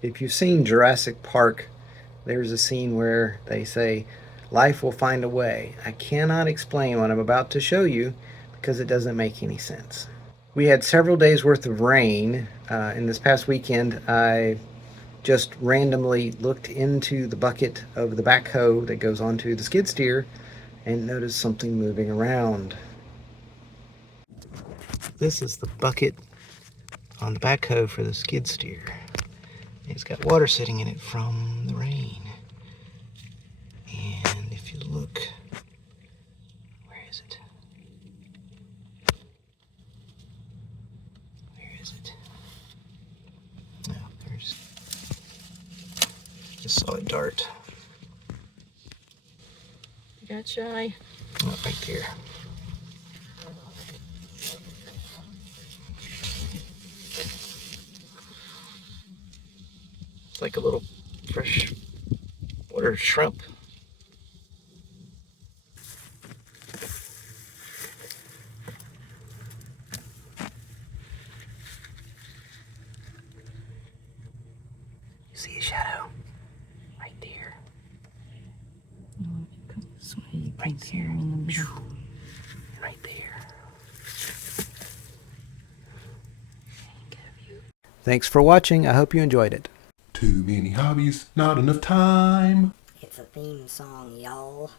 If you've seen Jurassic Park, there's a scene where they say, life will find a way. I cannot explain what I'm about to show you because it doesn't make any sense. We had several days worth of rain. In this past weekend, I just randomly looked into the bucket of the backhoe that goes onto the skid steer and noticed something moving around. This is the bucket on the backhoe for the skid steer. It's got water sitting in it from the rain. And if you look, where is it? Where is it? No, there's, just saw it dart. You got shy. Oh, right there. It's like a little fresh water shrimp. You see a shadow? Right there. This way you can see her in the middle. Right there. Thanks for watching. I hope you enjoyed it. Too many hobbies, not enough time. It's a theme song, y'all.